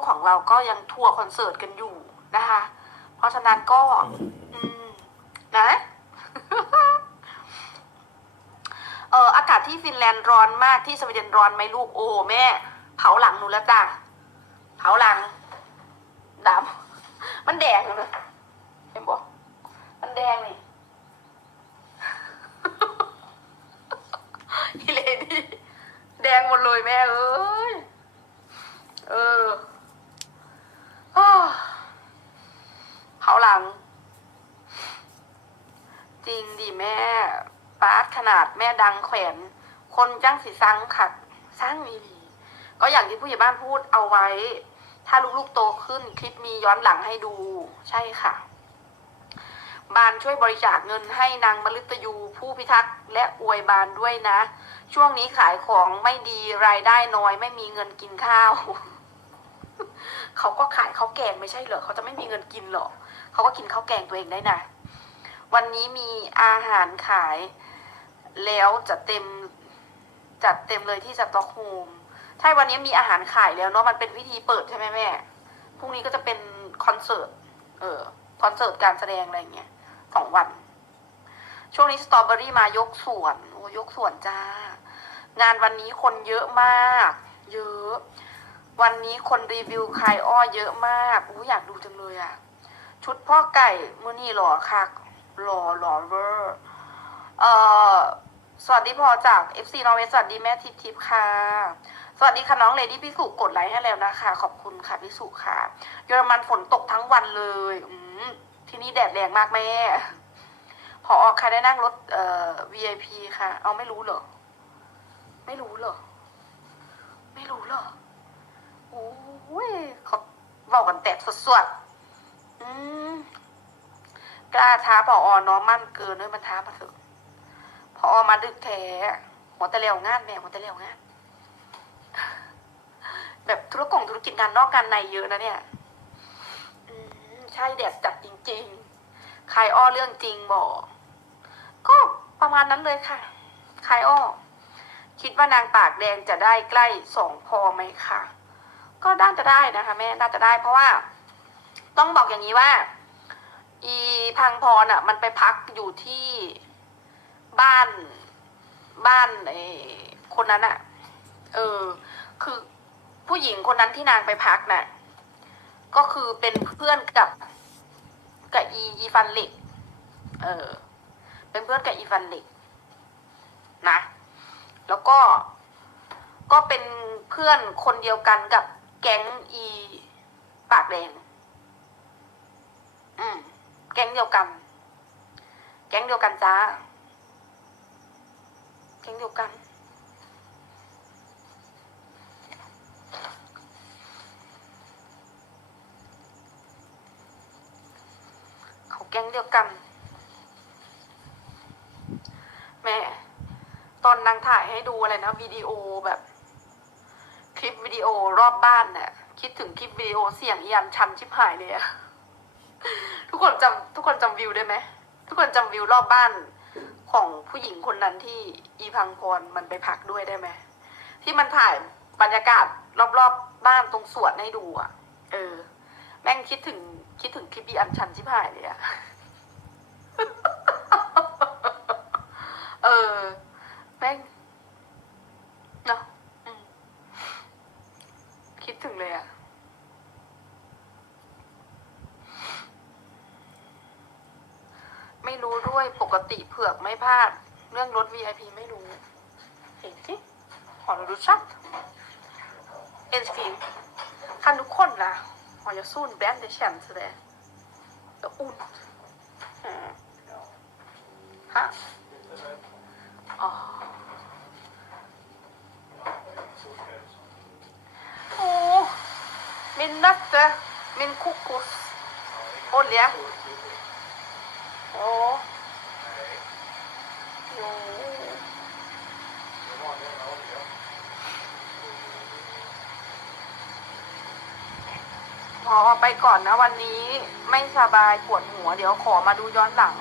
กของเราก็ยังทัวร์คอนเสิร์ตกันอยู่นะคะ เพราะฉะนั้นก็ อืม นะเอออากาศที่ฟินแลนด์ร้อนมากที่สวีเดนร้อนไหมลูกโอ้แม่ เผาหลังหนูแล้วจ้ะเผาหลังดำมันแดงเลยเห็นบอกมันแดงนี่อีเลดี้แดงหมดเลยแม่เอ้ยเออ เผาหลัง จริงดิแม่ปาร์ตขนาดแม่ดังแขวน คนจ้างสิซังขัดสร้างมีดีก็อย่างที่ผู้ใหญ่บ้านพูดเอาไว้ ถ้าลูกๆโตขึ้นคลิปมีย้อนหลังให้ดู ใช่ค่ะ บานช่วยบริจาคเงินให้นางมฤตยูผู้พิทักษ์และอวยบานด้วยนะ ช่วงนี้ขายของไม่ดีรายได้น้อยไม่มีเงินกินข้าว เขาก็ขายข้าวแกงไม่ใช่เหรอเขาจะไม่มีเงินกินเหรอเขาก็กินข้าวแกงตัวเองได้นะ วันนี้มีอาหารขาย แล้วจะเต็มจัดเต็มเลยที่สต็อกโฮมใช่วันนี้มีอาหารขายแล้วเนาะมันเป็นวิธีเปิดใช่ไหมแม่พรุ่งนี้ก็จะเป็นคอนเสิร์ตเออคอนเสิร์ตการแสดงอะไรเงี้ยสองวัน ช่วงนี้สตรอเบอรี่มายกสวนโอ้ยกสวนจ้า งานวันนี้คนเยอะมาก เยอะ วันนี้คนรีวิวคายอ้อเยอะมากอู้อยากดูจังเลยอะชุดพ่อไก่มือนี่หล่อค่ะหล่อหล่อเวอร์เอ่อสวัสดีพอจาก FC นอร์เวย์สวัสดีแม่ทิพทิพค่ะ สวัสดีค่ะน้องเลดี้พี่สุกดไลค์ให้แล้วนะคะ ขอบคุณค่ะพี่สุค่ะ เยอรมันฝนตกทั้งวันเลยอืมที่นี่แดดแรงมากแม่พอออกใครได้นั่งรถเอ่อ VIP ค่ะ เอาไม่รู้เหรอ ไม่รู้เหรอ ไม่รู้เหรอ โอ้ยเขาบอกกันแตกสดๆอืมกล้าท้าพออน้องมั่นเกินเลยมันท้ามาเถอะพออมาดึกแท้หัวแต่เร็วงานแม่หัวแต่เร็วงาน แบบธุรกงธุรกิจงานนอกงานในเยอะนะเนี่ยอืใช่แดดจัดจริงๆ ใครอ้อเรื่องจริงบอก ก็ประมาณนั้นเลยค่ะ ใครอ้อ คิดว่านางปากแดงจะได้ใกล้สองพอไหมคะ ก็น่าจะได้นะคะแม่น่าจะได้ เพราะว่า ต้องบอกอย่างนี้ว่า อีพังพรอะ มันไปพักอยู่ที่บ้านบ้านไอ้คนนั้นอะ เออ คือผู้หญิงคนนั้นที่นางไปพักน่ะ ก็คือเป็นเพื่อนกับกับอีอีฟันเหล็ก เออ เป็นเพื่อนกับอีฟันเหล็กนะ แล้วก็ก็เป็นเพื่อนคนเดียวกันกับ แก๊งอีปากแดงอืม แก๊งเดียวกัน แก๊งเดียวกันจ้า แก๊งเดียวกันเขาแก๊งเดียวกัน แม่ ตอนนางถ่ายให้ดูอะไรนะวิดีโอแบบ คลิปวิดีโอรอบบ้านเนี่ยคิดถึงคลิปวิดีโอเสียงอียันชันชิบหายเลยอะทุกคนจำทุกคนจำวิวได้ไหมทุกคนจำวิวรอบบ้านของผู้หญิงคนนั้นที่อีพังพรมันไปพักด้วยได้ไหมที่มันถ่ายบรรยากาศรอบๆบบ้านตรงสวนให้ดูอะเออ แม่งคิดถึงคิดถึงคลิปอีอันชันชิบหายเลยอะเออแม่งเนาะอืม คิดถึงเลยอะไม่รู้ด้วยปกติเผือกไม่พลาด เรื่องรถ VIP ไม่รู้ เห็นสิขอรู้ชักเอ็นฟีคันทุกคนล่ะขอจะสู้แบนเดชมส์เลยแต่อุ่นฮะอ๋อ Oh, min nötter, min kokos, olja. Ja. Jo. พอไปก่อนนะวันนี้ไม่สบายปวดหัว เดี๋ยวขอมาดูย้อนหลัง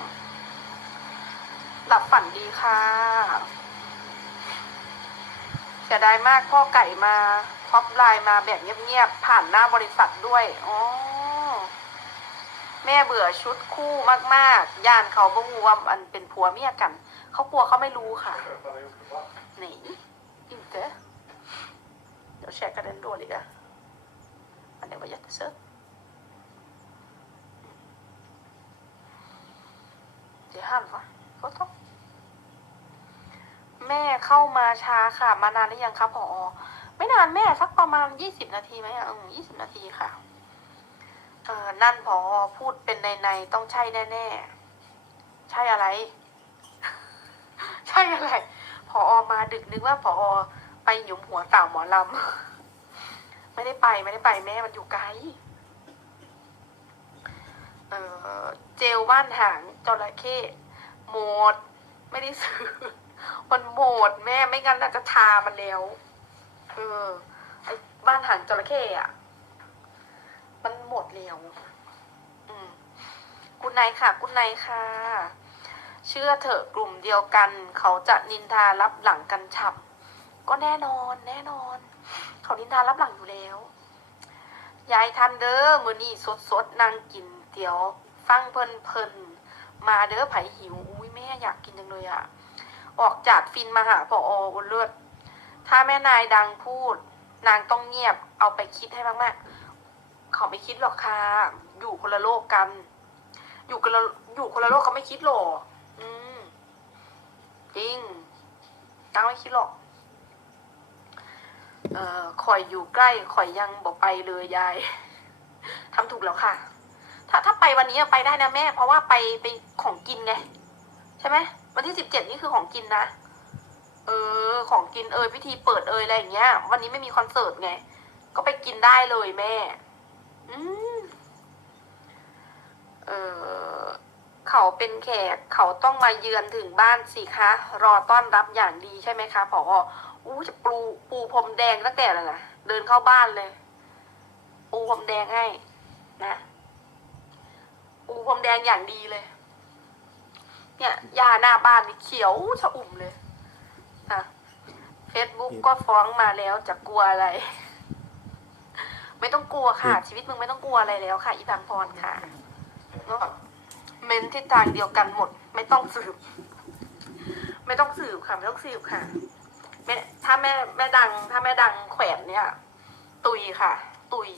หลับฝันดีค่ะเสียดายมากพ่อไก่มา ท็อปไลน์มาแบบเงียบๆ ผ่านหน้าบริษัทด้วย อ๋อ แม่เบื่อชุดคู่มากๆ ย่านเขาบ่ฮู้ว่ามันเป็นผัวเมียกัน เขากลัวเขาไม่รู้ค่ะ Nej, inte. Jag käkade den dåliga. Men den var jättesöt. Det är halva. Få ta. แม่เข้ามาช้าค่ะ มานานหรือยังคะพอ ไม่นานแม่สักประมาณยี่สิบนาทีไหมอะอืมยี่สิบนาทีค่ะเออนั่นพอพูดเป็นในในต้องใช่แน่ๆ ใช่อะไร ใช่อะไรพอมาดึกนึกว่าพอไปหยุมหัวสาวหมอลำ ไม่ได้ไปไม่ได้ไปแม่มันอยู่ไกลเออเจลบ้านหางจระเข้หมด ไม่ได้ซื้อ มันหมดแม่ไม่งั้นอาจจะทามันแล้ว เออไอ้บ้านหางจระเข้อะมันหมดแล้วอืมกุณนายค่ะกุณนายค่ะ เชื่อเถอะกลุ่มเดียวกัน เขาจะนินทารับหลังกันฉับ ก็แน่นอน แน่นอน เขานินทารับหลังอยู่แล้ว ยายทันเด้อมือนี่สดสดนางกินเตี๋ยว ฟังเพลินเพลินมาเด้อไผหิว อุ้ยแม่อยากกินจังเลยอะออกจากฟินมาหาพออบนเลือด ถ้าแม่นายดังพูด นางต้องเงียบ เอาไปคิดให้มากๆเขาไม่คิดหรอกค่ะอยู่คนละโลกกัน อยู่คนละอยู่คนละโลกเขาไม่คิดหรอกอืมจริงตังไม่คิดหรอก เอ่อข่อยอยู่ใกล้ข่อยยังบอกไปเลยยายทำถูกแล้วค่ะ ถ้าถ้าไปวันนี้ไปได้นะแม่ เพราะว่าไปไปของกินไง ใช่ไหมวันที่สิบเจ็ดนี่คือของกินนะ เออ ของกินเอยพิธีเปิดเอยอะไรอย่างเงี้ย วันนี้ไม่มีคอนเสิร์ตไง ก็ไปกินได้เลยแม่ อืมเออเขาเป็นแขกเขาต้องมาเยือนถึงบ้านสิคะ รอต้อนรับอย่างดีใช่ไหมคะผออู้จะปูปูพรมแดงตั้งแต่เลยนะเดินเข้าบ้านเลย ปูพรมแดงให้ นะปูพรมแดงอย่างดีเลย เนี่ยยาหน้าบ้านนี่เขียวชะอุ่มเลย เฟซบุ๊กก็ฟ้องมาแล้วจะกลัวอะไร ไม่ต้องกลัวค่ะ ชีวิตมึงไม่ต้องกลัวอะไรแล้วค่ะ อีพังพรค่ะเนอะเมนทิศทางเดียวกันหมด ไม่ต้องสืบ ไม่ต้องสืบค่ะไม่ต้องสืบค่ะแม่ถ้าแม่แม่ดัง ถ้าแม่ดังแขวนเนี่ย ตุยค่ะ ตุย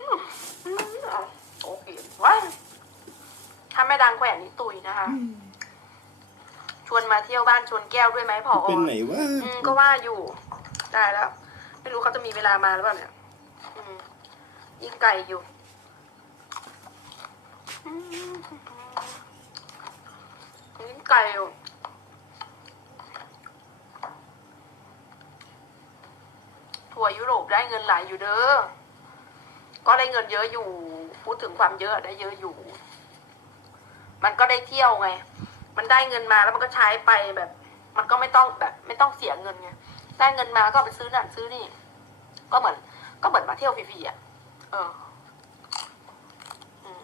อืมอืมเอาโอเคว้ายถ้าแม่ดังแขวนนี่ตุยนะคะ ชวนมาเที่ยวบ้านชวนแก้วด้วยไหมพอเป็นไหนวะอืมก็ว่าอยู่ได้แล้ว ไม่รู้เขาจะมีเวลามาหรือเปล่าเนี่ยอืมยิ่งไก่อยู่อืมยิ่งไก่อยู่ทัวร์ยุโรปได้เงินหลายอยู่เด้อ ก็ได้เงินเยอะอยู่ พูดถึงความเยอะได้เยอะอยู่ มันก็ได้เที่ยวไง มันได้เงินมาแล้วมันก็ใช้ไปแบบ มันก็ไม่ต้องแบบ ไม่ต้องเสียเงินไงได้เงินมาก็ไปซื้อนั่นซื้อนี่ ก็เหมือน ก็เหมือนมาเที่ยวฟรีๆอะเอออืม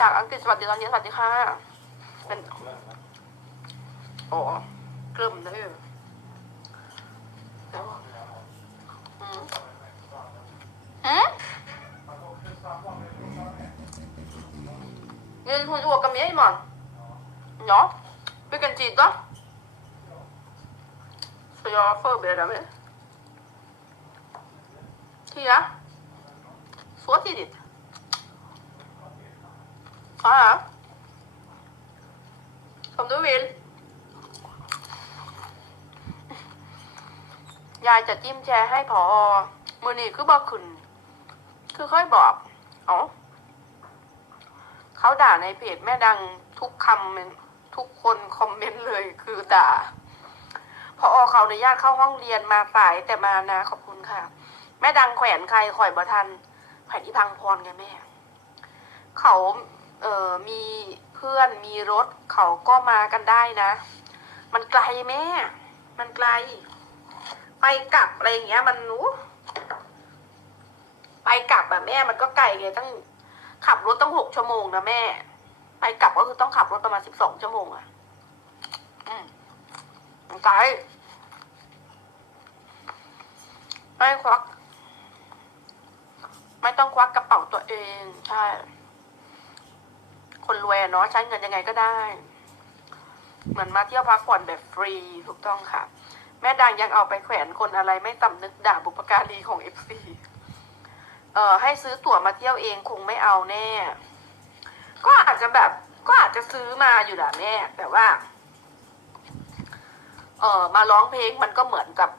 จากอังกฤษสวัสดีตอนนี้สวัสดีค่ะเป็นโอ้กลุ่มได้อยู่อืมหืม Nhìn hôn ủa cầm giấy mà Nhỏ Vilken tid då? Ska jag förbereda mig? Tia? Så tidigt? Ja, ja. Som du vill. ยายจะจิ้มแชร์ให้พอมือนี่คือบอกขึ้น คือค่อยบอกอ๋อ เขาด่าในเพจแม่ดังทุกคำทุกคนคอมเมนต์เลยคือด่าพอเขาอนุญาตเข้าห้องเรียนมาสายแต่มานะขอบคุณค่ะ แม่ดังแขวนใครข่อยบ่ทันแขวนที่พังพรไงแม่ เขาเอ่อมีเพื่อนมีรถเขาก็มากันได้นะ มันไกลแม่ มันไกล ไปกลับอะไรอย่างเงี้ย มันนูไปกลับอะแม่มันก็ไกลไงตั้ง ขับรถต้องหกชั่วโมงนะแม่ ไปกลับก็คือต้องขับรถประมาณสิบสองชั่วโมงอะอืมไกลไม่ควัก ไม่ต้องควักกระเป๋าตัวเอง ใช่ คนรวยเนาะใช้เงินยังไงก็ได้ เหมือนมาเที่ยวพักผ่อนแบบฟรีถูกต้องค่ะ แม่ดังยังเอาไปแขวนคนอะไรไม่สำนึกด่าบุปการีของเอฟซี เอ่อให้ซื้อตั๋วมาเที่ยวเองคงไม่เอาแน่ ก็อาจจะแบบก็อาจจะซื้อมาอยู่แหละแม่แต่ว่า เออมาร้องเพลงมันก็เหมือนกับ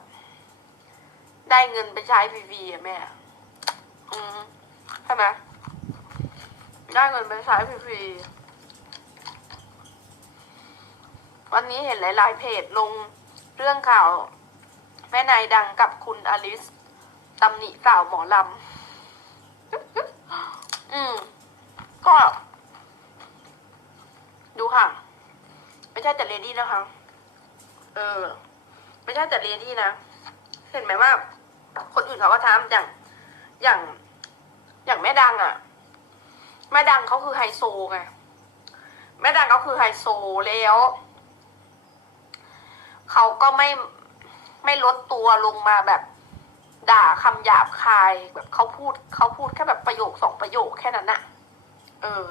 ได้เงินไปใช้ฟรีๆอะแม่ อืมใช่ไหมได้เงินไปใช้ฟรีๆวันนี้เห็นหลาย ๆ เพจลงเรื่องข่าว แม่นายดังกับคุณอลิสตำหนิสาวหมอลำ อืม ก็ ดูค่ะ ไม่ใช่แต่เลดี้นะคะ เออ ไม่ใช่แต่เลดี้นะ เห็นไหมว่า คนอื่นเขาก็ทำอย่าง อย่าง อย่างแม่ดังอะ่ะ แม่ดังเขาคือไฮโซไง แม่ดังเขาคือไฮโซแล้วเขาก็ไม่ไม่ลดตัวลงมาแบบ ด่าคำหยาบคายแบบเขาพูดเขาพูดแค่แบบประโยคสองประโยคแค่นั้นน่ะเออ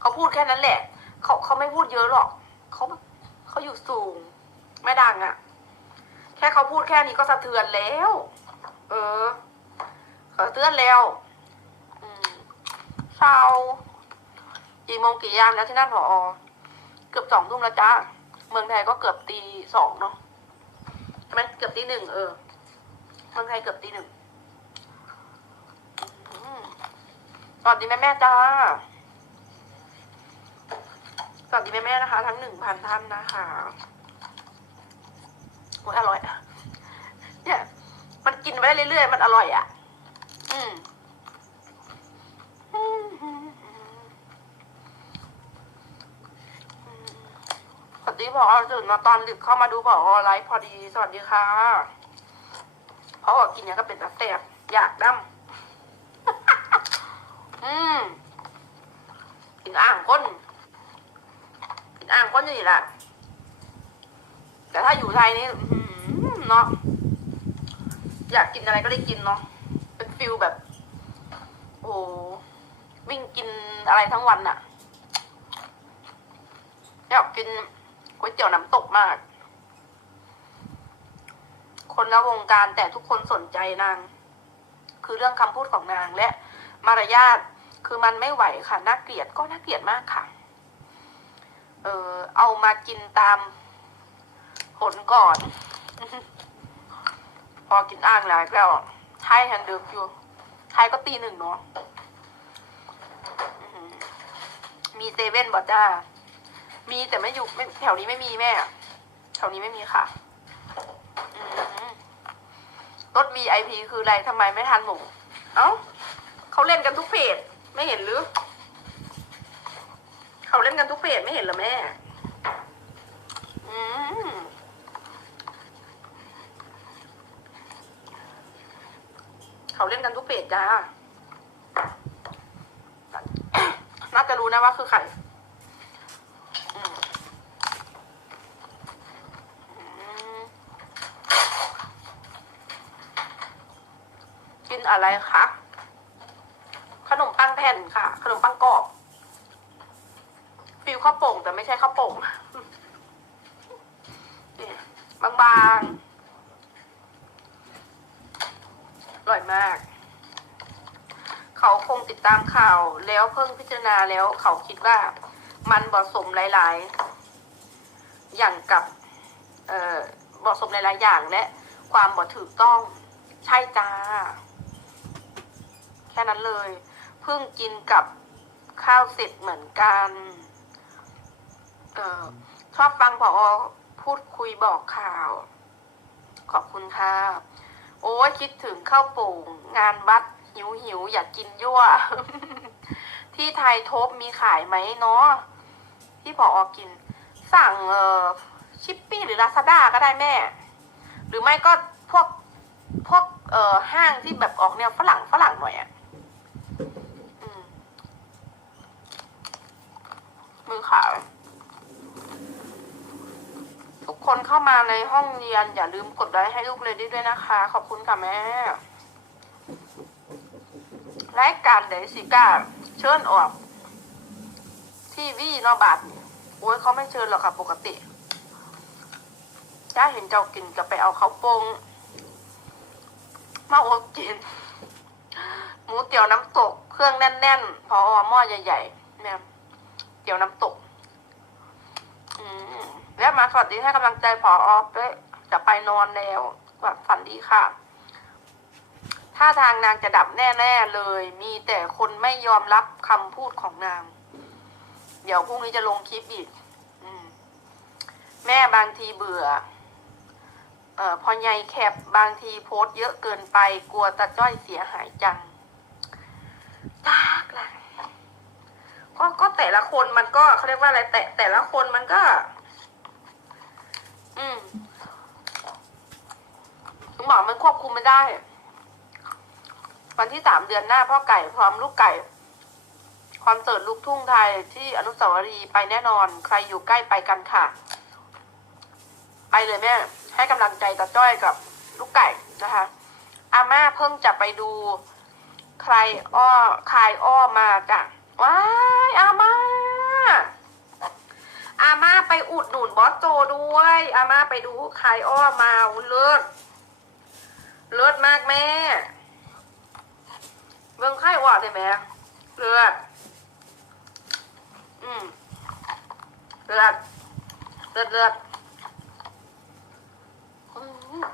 เขาพูดแค่นั้นแหละเขาเขาไม่พูดเยอะหรอกเขาเขาอยู่สูงแม่ดังอะแค่เขาพูดแค่นี้ก็สะเทือนแล้ว เออสะเทือนแล้วอืมเช้ากี่โมงกี่ยามแล้วที่นั่นพอเกือบสองทุ่มแล้วจ้าเมืองไทยก็เกือบตีสองเนาะใช่ไหมเกือบตีหนึ่งเออ เมืองไทยเกือบตีหนึ่งสวัสดีแม่แม่จ้าสวัสดีแม่แม่นะคะ ทั้งหนึ่งพันท่านนะคะโอ้ยอร่อยอะเนี่ยมันกินไปเรื่อยๆ มันอร่อยอะ อืมสวัสดีพอตื่นมาตอนดึกเข้ามาดูพอไลฟ์พอดี สวัสดีค่ะ พอกินอย่างก็เป็นตาแสบอยากดำอืมกินอ่างก้นกินอ่างก้นอยู่นี่แหละแต่ถ้าอยู่ไทยนี่เนาะอยากกินอะไรก็ได้กินเนาะเป็นฟิลแบบ โอ้วิ่งกินอะไรทั้งวันอะอยากกินก๋วยเตี๋ยวน้ำตกมาก คนละวงการแต่ทุกคนสนใจนาง คือเรื่องคำพูดของนางและมารยาทคือมันไม่ไหวค่ะน่าเกลียดก็น่าเกลียดมากค่ะ เออเอามากินตามผลก่อน พอกินอ่างแล้วแล้วไทยทันเดิมอยู่ไทยก็ตีหนึ่งเนาะมีเซเว่นบอจ้า มีแต่ไม่อยู่แถวนี้ไม่มีแม่ แถวนี้ไม่มีค่ะ รถ VIP คืออะไรทำไมไม่ทันหมูเอ้าเขาเล่นกันทุกเพจ ไม่เห็นหรือเขาเล่นกันทุกเพจไม่เห็นหรอแม่ อืมเขาเล่นกันทุกเพจจ้าน่าจะรู้นะว่าคือใครอืมอืมกิน อะไรคะขนมปังแผ่นค่ะ ขนมปังกรอบฟิลข้าวโป่งแต่ไม่ใช่ข้าวโป่งเนี่ยบางๆอร่อยมาก เขาคงติดตามข่าวแล้วเพิ่งพิจารณาแล้วเขาคิดว่ามันเหมาะสมหลาย ๆ อย่างกับเอ่อเหมาะสมหลายๆอย่างและความบ่ถูกต้องใช่จ้า แค่นั้นเลย เพิ่งกินกับข้าวเสร็จเหมือนกันออชอบฟังพอพูดคุยบอกข่าว ขอบคุณค่ะ โอ้ยคิดถึงข้าวโป่งงานวัดหิวหิวอยากกินยั่ว ที่ไทยทบมีขายไหมเนาะที่พออกิน สั่งเออชิปปี้หรือลาซาด้าก็ได้แม่ หรือไม่ก็พวกพวกเอ่อห้างที่แบบออกแนวฝรั่งฝรั่งหน่อยอะะอืม มือขาว ทุกคนเข้ามาในห้องเรียน อย่าลืมกดไลค์ให้ลูกเลยด้วยนะคะ ขอบคุณค่ะแม่รายการเดซิก้าเชิญออก ทีวีนอบาทโอ้ยเขาไม่เชิญหรอกค่ะปกติถ้าเห็นเจ้ากินจะไปเอาเขาโปงมาโอกกิน หมูเตี๋ยวน้ำตก เครื่องแน่นๆ พอหม้อใหญ่ๆเนี่ย เตี๋ยวน้ำตก อืมแล้วมาสวัสดีให้กำลังใจพอออฟด้วยจะไปนอนแล้วแบบฝันดีค่ะท่าทางนางจะดับแน่ๆเลย มีแต่คนไม่ยอมรับคำพูดของนาง เดี๋ยวพรุ่งนี้จะลงคลิปอีกอมแม่บางทีเบื่อ เอ่อพอใหญ่แคปบางทีโพสต์เยอะเกินไป กลัวตาจ้อยเสียหายจังตากละ ก็ก็แต่ละคนมันก็เขาเรียกว่าอะไรแต่แต่ละคนมันก็ อืมคุณหมอมันควบคุมไม่ได้ วันที่สามเดือนหน้าพ่อไก่พร้อมลูกไก่คอนเสิร์ตลูกทุ่งไทยที่อนุสาวรีย์ไปแน่นอน ใครอยู่ใกล้ไปกันค่ะ ไปเลยแม่ ให้กำลังใจตาจ้อยกับลูกไก่นะคะ อาม่าเพิ่งจะไปดู ใครอ้อคายอ้อมาจ้ะ ว้ายอาม่า อาม่าไปอุดหนุนบอสโจด้วย อาม่าไปดูคายอ้อมาเลิศเลิศมากแม่ เบิ่งไข่ว่าได้ไหมเลือดอืมเลือดเลือดเลือดอืม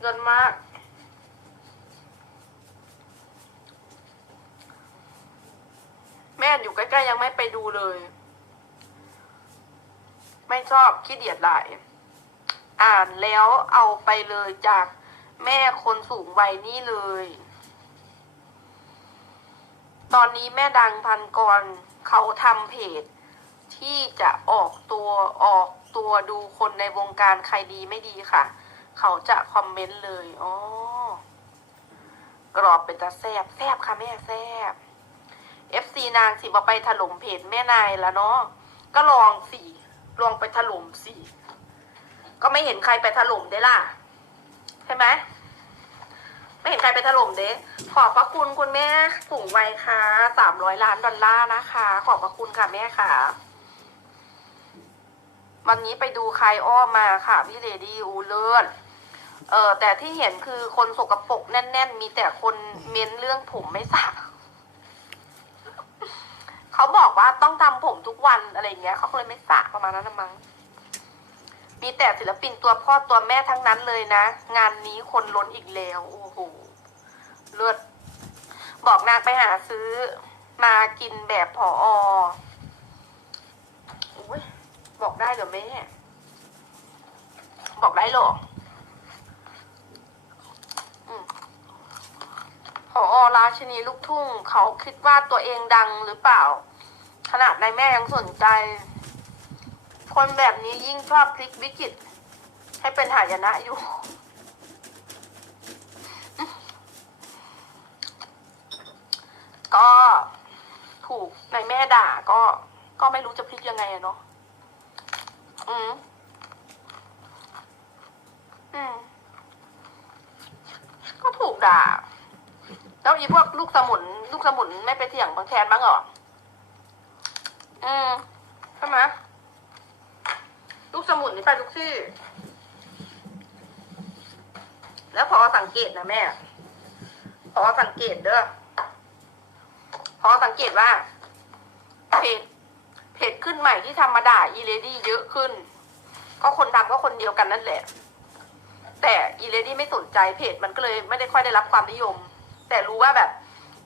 เงินมาก แม่อยู่ใกล้ๆยังไม่ไปดูเลย ไม่ชอบขี้เดียดหลาย อ่านแล้วเอาไปเลยจากแม่คนสูงวัยนี่เลย ตอนนี้แม่ดังพันกรเขาทำเพจ ที่จะออกตัวออกตัวดูคนในวงการใครดีไม่ดีค่ะ เขาจะคอมเมนต์เลย อ๋อ กรอบเป็นตาแซบแซบค่ะแม่แซบ FC นางสิมาไปถล่มเพจแม่นายแล้วเนาะก็ลองสิลองไปถล่มสิก็ไม่เห็นใครไปถล่มเด้ล่ะ ใช่ไหมไม่เห็นใครไปถล่มเด้ขอบพระคุณคุณแม่สูงไวค่ะสามร้อยล้านดอลลาร์นะคะ ขอบพระคุณค่ะแม่ค่ะ วันนี้ไปดูใครอ้อมมาค่ะพี่เลดี้อูเลิศเออแต่ที่เห็นคือคนสกปรกแน่น ๆ มีแต่คนเม้นเรื่องผมไม่สระ เขาบอกว่าต้องทำผมทุกวันอะไรเงี้ยเขาก็เลยไม่สระประมาณนั้นนะมั้งมีแต่ศิลปินตัวพ่อตัวแม่ทั้งนั้นเลยนะ งานนี้คนล้นอีกแล้ว โอ้โหเลือดบอกนางไปหาซื้อมากินแบบผออุ้ยบอกได้เหรอแม่บอกได้เหรออืมผอราชินีลูกทุ่ง เขาคิดว่าตัวเองดังหรือเปล่า ขนาดนายแม่ยังสนใจ คนแบบนี้ยิ่งชอบพลิกวิกฤตให้เป็นหายนะอยู่ ก็ถูกในายแม่ด่าก็ก็ไม่รู้จะพลิกยังไงอะเนาะ อืม อืม ก็ถูกด่า แล้วอีพวกลูกสมุน ลูกสมุนไม่ไปเถียงบางแทนบ้างเหรอ อืมใช่ไหมลูกสมุนนี่ไปทุกที่ แล้วพอสังเกตนะแม่ พอสังเกตเด้อ พอสังเกตว่า เพจ เพจขึ้นใหม่ที่ทำมาด่าอีเลดี้เยอะขึ้น ก็คนทำก็คนเดียวกันนั่นแหละ แต่อีเลดี้ไม่สนใจเพจมันก็เลยไม่ได้ค่อยได้รับความนิยม แต่รู้ว่าแบบ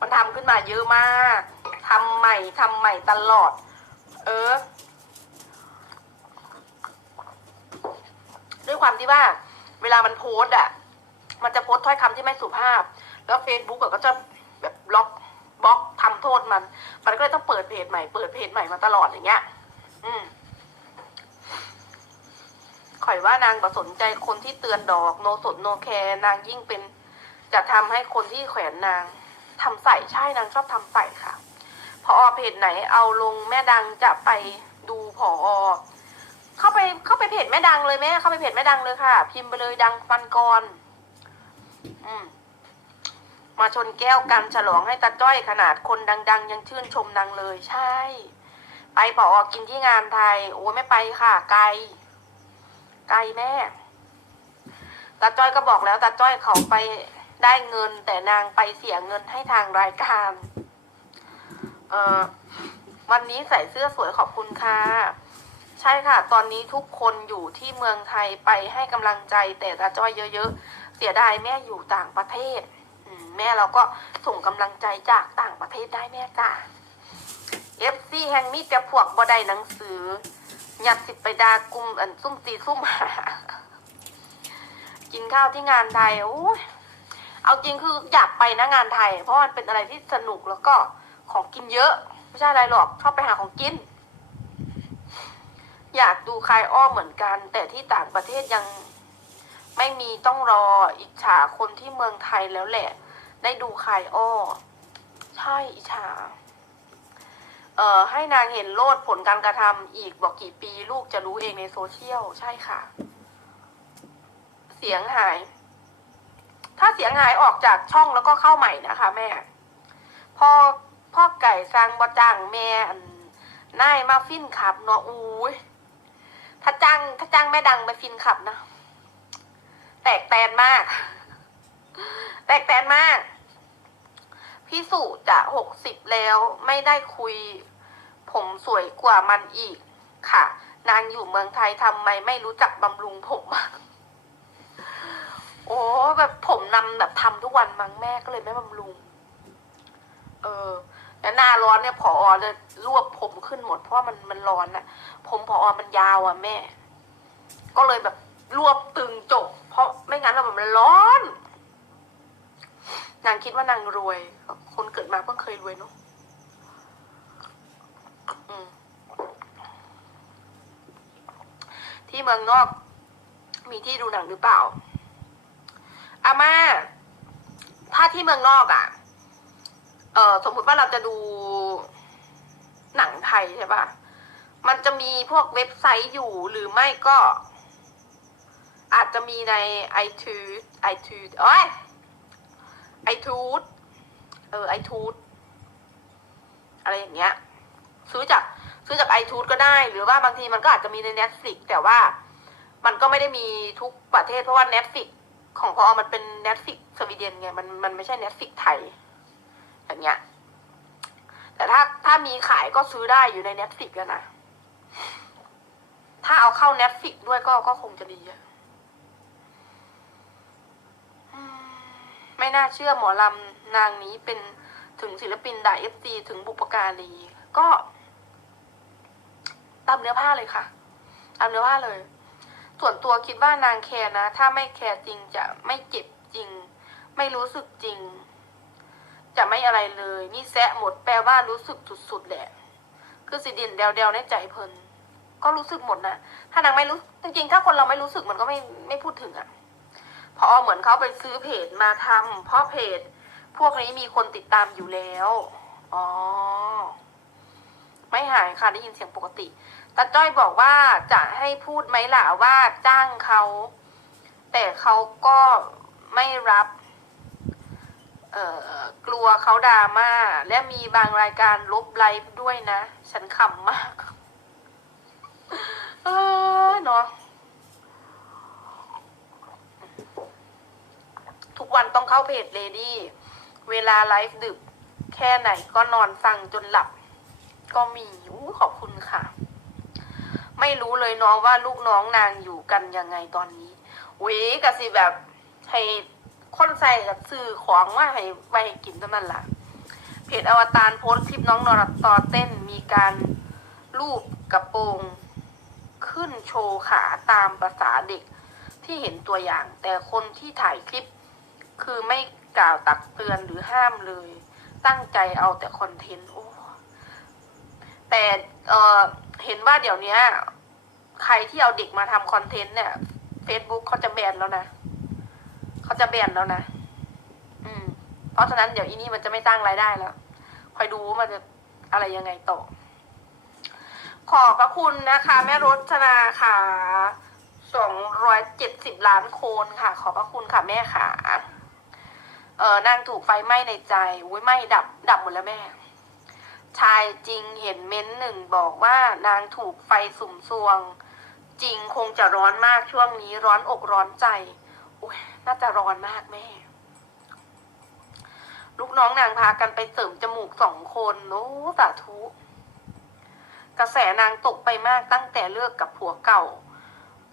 มันทำขึ้นมาเยอะมาก ทำใหม่ทำใหม่ตลอด เออ ด้วยความที่ว่า เวลามันโพสอะมันจะโพสถ้อยคำที่ไม่สุภาพ แล้ว Facebook ก็จะแบบบล็อกบล็อกทำโทษมัน มันก็เลยต้องเปิดเพจใหม่ เปิดเพจใหม่มาตลอดอย่างเงี้ย อืมข่อยว่านางประสนใจคนที่เตือนดอก โนสดโนแคร์นางยิ่งเป็น จะทำให้คนที่แขวนนางทำใส่ใช่นางชอบทำใส่ค่ะ พอเพจไหนเอาลงแม่ดังจะไปดูพอเข้าไปเข้าไปเพจแม่ดังเลยแม่เข้าไปเพจแม่ดังเลยค่ะ พิมพ์ไปเลยดังปันกรอืมมาชนแก้วกันฉลองให้ตาจ้อยขนาดคนดัง ๆ ยังชื่นชมนางเลยใช่ ไปพอกินที่งานไทย โอ้ยไม่ไปค่ะ ไกล ไกลแม่ตาจ้อยก็บอกแล้วตาจ้อยเขาไปได้เงินแต่นางไปเสียเงินให้ทางรายการ เออวันนี้ใส่เสื้อสวยขอบคุณค่ะ ใช่ค่ะ ตอนนี้ทุกคนอยู่ที่เมืองไทยไปให้กำลังใจแต่ตาจ้อยเยอะๆ เสียดายแม่อยู่ต่างประเทศแม่เราก็ส่งกำลังใจจากต่างประเทศได้แม่จ้าเอฟซีแห่งมีแต่พวกบ่ได้หนังสืออยากสิไปดากุมอันซุ่มตีซุ่มหากินข้าวที่งานไทยโอ้ยเอาจริงคืออยากไปนะงานไทย เพราะมันเป็นอะไรที่สนุกแล้วก็ ของกินเยอะ ไม่ใช่อะไรหรอก ชอบไปหาของกิน อยากดูคลายอ้อมเหมือนกัน แต่ที่ต่างประเทศยังไม่มีต้องรออิจฉาคนที่เมืองไทยแล้วแหละ ได้ดูคลายอ้อ ใช่อิจฉาเอ่อให้นางเห็นโลดผลการกระทำอีกบอกกี่ปีลูกจะรู้เองในโซเชียลใช่ค่ะ เสียงหาย ถ้าเสียงหายออกจากช่องแล้วก็เข้าใหม่นะคะแม่ พอ พ่อไก่สร้างบะจังแม่นายมาฟินขับเนาะอุ้ยถ้าจ้างถ้าจ้างแม่ดังมาฟินขับนะ แตกแตนมาก แตกแตนมาก พี่สุจะหกสิบแล้วไม่ได้คุย ผมสวยกว่ามันอีกค่ะ นางอยู่เมืองไทยทำไมไม่รู้จักบำรุงผม โอ้แบบผมนำแบบทำทุกวันมั้งแม่ก็เลยไม่บำรุง เออ แล้วหน้าร้อนเนี่ยผอจะรวบผมขึ้นหมด เพราะมันมันร้อนอะผมผอมันยาวอะแม่ ก็เลยแบบรวบตึงจบ เพราะไม่งั้นอะมันร้อน นางคิดว่านางรวย คนเกิดมาเพิ่งเคยรวยเนาะที่เมืองนอก มีที่ดูหนังหรือเปล่าอาม่าถ้าที่เมืองนอกอะ่ะ เออสมมุติว่าเราจะดูหนังไทยใช่ปะมันจะมีพวกเว็บไซต์อยู่หรือไม่ก็ อาจจะมีใน iTunes iTunes โอ้ย iTunes เออ iTunes อะไรอย่างเงี้ย ซื้อจากซื้อจาก iTunes ก็ได้ หรือว่าบางทีมันก็อาจจะมีใน Netflix แต่ว่ามันก็ไม่ได้มีทุกประเทศเพราะว่า Netflix ของพอมันเป็น Netflix สวีเดนไง มันมันไม่ใช่ Netflix ไทย อย่างเงี้ย แต่ถ้าถ้ามีขายก็ซื้อได้อยู่ใน Netflix กันนะ ถ้าเอาเข้า Netflix ด้วยก็ก็คงจะดีอะอืมไม่น่าเชื่อหมอลำนางนี้เป็นถึงศิลปินด่าเอฟซีถึงบุปการีก็ ตามเนื้อผ้าเลยค่ะตามเนื้อผ้าเลย ส่วนตัวคิดว่านางแคร์นะ ถ้าไม่แคร์จริงจะไม่เจ็บจริง ไม่รู้สึกจริง จะไม่อะไรเลย นี่แซะหมดแปลว่ารู้สึกสุดๆแหละ คือสิดินเดวๆในใจเพลินก็รู้สึกหมดนะถ้านางไม่รู้จริงๆถ้าคนเราไม่รู้สึกมันก็ไม่ไม่พูดถึงอะ่ะพอเหมือนเขาไปซื้อเพจมาทำเพราะเพจ พวกนี้มีคนติดตามอยู่แล้วอ๋อไม่หายค่ะได้ยินเสียงปกติตาจ้อยบอกว่าจะให้พูดไหมล่ะว่าจ้างเขา แต่เขาก็ไม่รับ กลัวเขาดราม่าและมีบางรายการลบไลฟ์ด้วยนะ ฉันขำมาก เออเนาะทุกวันต้องเข้าเพจเลดี้เวลาไลฟ์ดึก แค่ไหนก็นอนฟังจนหลับ ก็มีอู้ขอบคุณค่ะ ไม่รู้เลยน้องว่าลูกน้องนางอยู่กันยังไงตอนนี้เว้กะสิแบบให้ คนใส่กับสื่อของว่าให้ไว้ให้กินเท่านั้นล่ะ เพจอวตารโพสต์คลิปน้องนอรตอเต้นมีการรูปกระโปรง ขึ้นโชว์ขาตามภาษาเด็กที่เห็นตัวอย่าง แต่คนที่ถ่ายคลิปคือไม่กล่าวตักเตือนหรือห้ามเลย ตั้งใจเอาแต่คอนเทนต์โอ้แต่เออเห็นว่าเดี๋ยวนี้ใครที่เอาเด็กมาทำคอนเทนต์เนี่ย Facebook เขาจะแบนแล้วนะ เขาจะแบนแล้วนะ อืม เพราะฉะนั้นเดี๋ยวอีนี่มันจะไม่สร้างรายได้แล้ว คอยดูว่ามันจะอะไรยังไงต่อ ขอบพระคุณนะคะ แม่รจนาค่ะสองร้อยเจ็ดสิบล้านโคนค่ะ ขอบพระคุณค่ะแม่ค่ะ เออนางถูกไฟไหม้ในใจอุ้ยไหม้ดับ ดับหมดแล้วแม่ ชายจริงเห็นเม้นต์หนึ่งบอกว่านางถูกไฟสุ่มซวง จริงคงจะร้อนมากช่วงนี้ร้อนอกร้อนใจ น่าจะร้อนมากแม่ ลูกน้องนางพากันไปเสริมจมูกสองคนโอ้สาธุ กระแสนางตกไปมากตั้งแต่เลิกกับผัวเก่า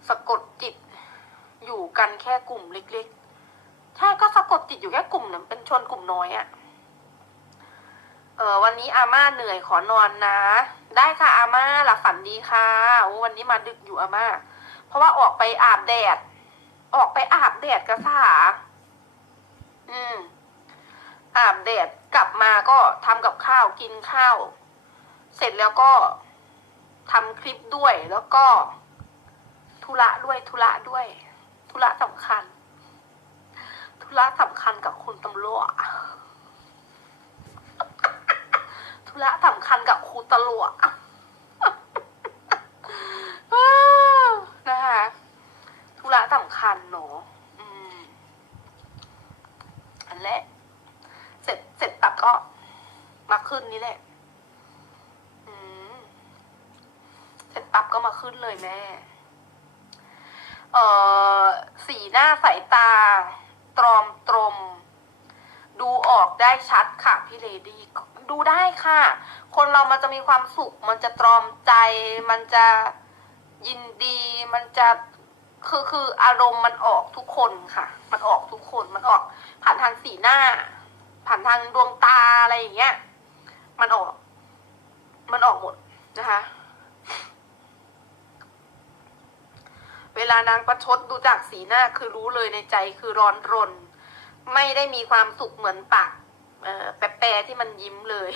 สะกดจิต อยู่กันแค่กลุ่มเล็กๆ ใช่ก็สะกดจิตอยู่แค่กลุ่มนั้นเป็นชนกลุ่มน้อยอะเออวันนี้อาม่าเหนื่อยขอนอนนะ ได้ค่ะอาม่าหลับฝันดีค่ะโอ้วันนี้มาดึกอยู่อาม่า เพราะว่าออกไปอาบแดด ออกไปอาบแดดกระสาอืม อาบแดดกลับมาก็ทำกับข้าวกินข้าว เสร็จแล้วก็ทำคลิปด้วยแล้วก็ธุระด้วยธุระด้วยธุระสำคัญธุระสำคัญกับคุณตำรวจธุระสำคัญกับครูตำรวจนะคะ ธุระสำคัญเนอะอันแรกเสร็จเสร็จตับก็มาขึ้นนี่แหละเสร็จปั๊บก็มาขึ้นเลยแม่ เอ่อ สีหน้าสายตา ตรอมตรม ดูออกได้ชัดค่ะพี่เลดี้ดูได้ค่ะ คนเรามันจะมีความสุข มันจะตรอมใจ มันจะยินดี มันจะ คือคืออารมณ์มันออกทุกคนค่ะ มันออกทุกคนมันออกผ่านทางสีหน้า ผ่านทางดวงตาอะไรอย่างเงี้ย มันออก มันออกหมดนะคะ เวลานางประชดดูจากสีหน้าคือรู้เลยในใจคือร้อนรน ไม่ได้มีความสุขเหมือนปากเอ่อแปรที่มันยิ้มเลย